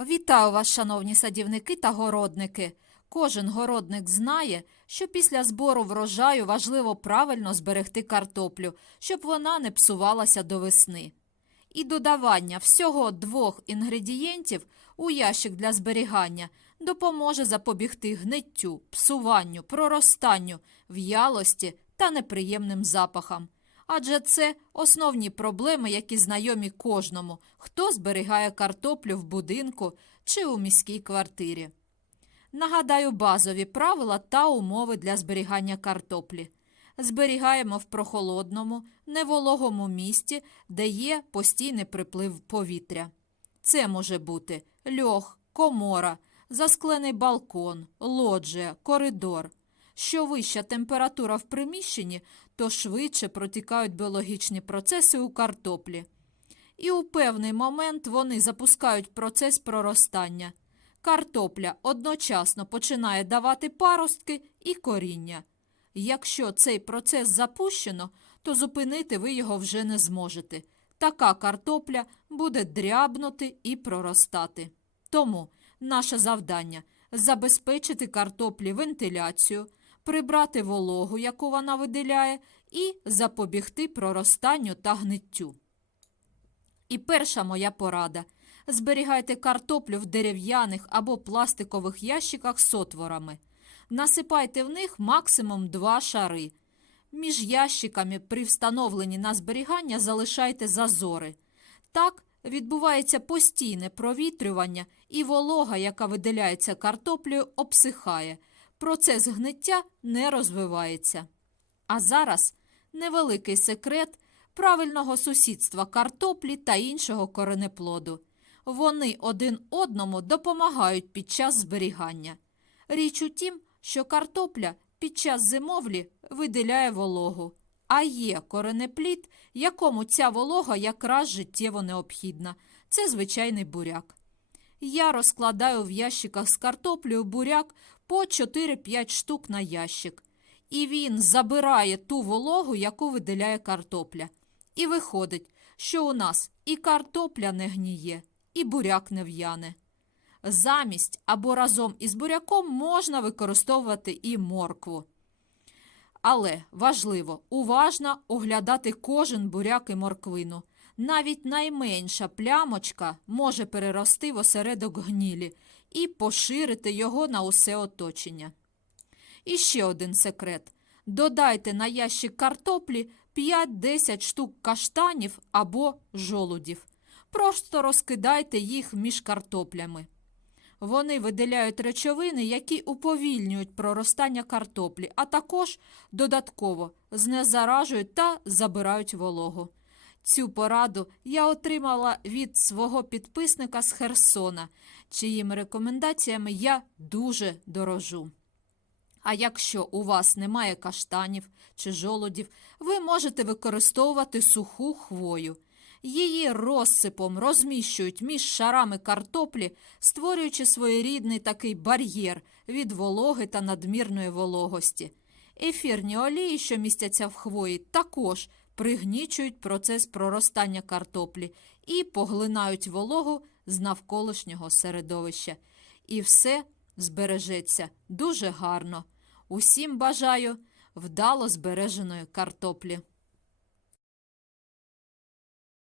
Вітаю вас, шановні садівники та городники. Кожен городник знає, що після збору врожаю важливо правильно зберегти картоплю, щоб вона не псувалася до весни. І додавання всього двох інгредієнтів у ящик для зберігання допоможе запобігти гниттю, псуванню, проростанню, в'ялості та неприємним запахам. Адже це основні проблеми, які знайомі кожному, хто зберігає картоплю в будинку чи у міській квартирі. Нагадаю базові правила та умови для зберігання картоплі. Зберігаємо в прохолодному, невологому місці, де є постійний приплив повітря. Це може бути льох, комора, засклений балкон, лоджія, коридор. Що вища температура в приміщенні, то швидше протікають біологічні процеси у картоплі. І у певний момент вони запускають процес проростання. Картопля одночасно починає давати паростки і коріння. Якщо цей процес запущено, то зупинити ви його вже не зможете. Така картопля буде дрябнути і проростати. Тому наше завдання забезпечити картоплі вентиляцію, прибрати вологу, яку вона виділяє, і запобігти проростанню та гниттю. І перша моя порада. Зберігайте картоплю в дерев'яних або пластикових ящиках з отворами. Насипайте в них максимум два шари. Між ящиками при встановленні на зберігання залишайте зазори. Так відбувається постійне провітрювання і волога, яка виділяється картоплею, обсихає. Процес гниття не розвивається. А зараз невеликий секрет правильного сусідства картоплі та іншого коренеплоду. Вони один одному допомагають під час зберігання. Річ у тім, що картопля під час зимовлі виділяє вологу, а є коренеплід, якому ця волога якраз життєво необхідна. Це звичайний буряк. Я розкладаю в ящиках з картоплею буряк по 4-5 штук на ящик. І він забирає ту вологу, яку виділяє картопля. І виходить, що у нас і картопля не гніє, і буряк не в'яне. Замість або разом із буряком можна використовувати і моркву. Але важливо уважно оглядати кожен буряк і морквину. Навіть найменша плямочка може перерости в осередок гнілі і поширити його на усе оточення. І ще один секрет. Додайте на ящик картоплі 5-10 штук каштанів або жолудів. Просто розкидайте їх між картоплями. Вони виділяють речовини, які уповільнюють проростання картоплі, а також додатково знезаражують та забирають вологу. Цю пораду я отримала від свого підписника з Херсона, чиїми рекомендаціями я дуже дорожу. А якщо у вас немає каштанів чи жолудів, ви можете використовувати суху хвою. Її розсипом розміщують між шарами картоплі, створюючи своєрідний такий бар'єр від вологи та надмірної вологості. Ефірні олії, що містяться в хвої, також пригнічують процес проростання картоплі і поглинають вологу з навколишнього середовища. І все збережеться дуже гарно. Усім бажаю вдало збереженої картоплі.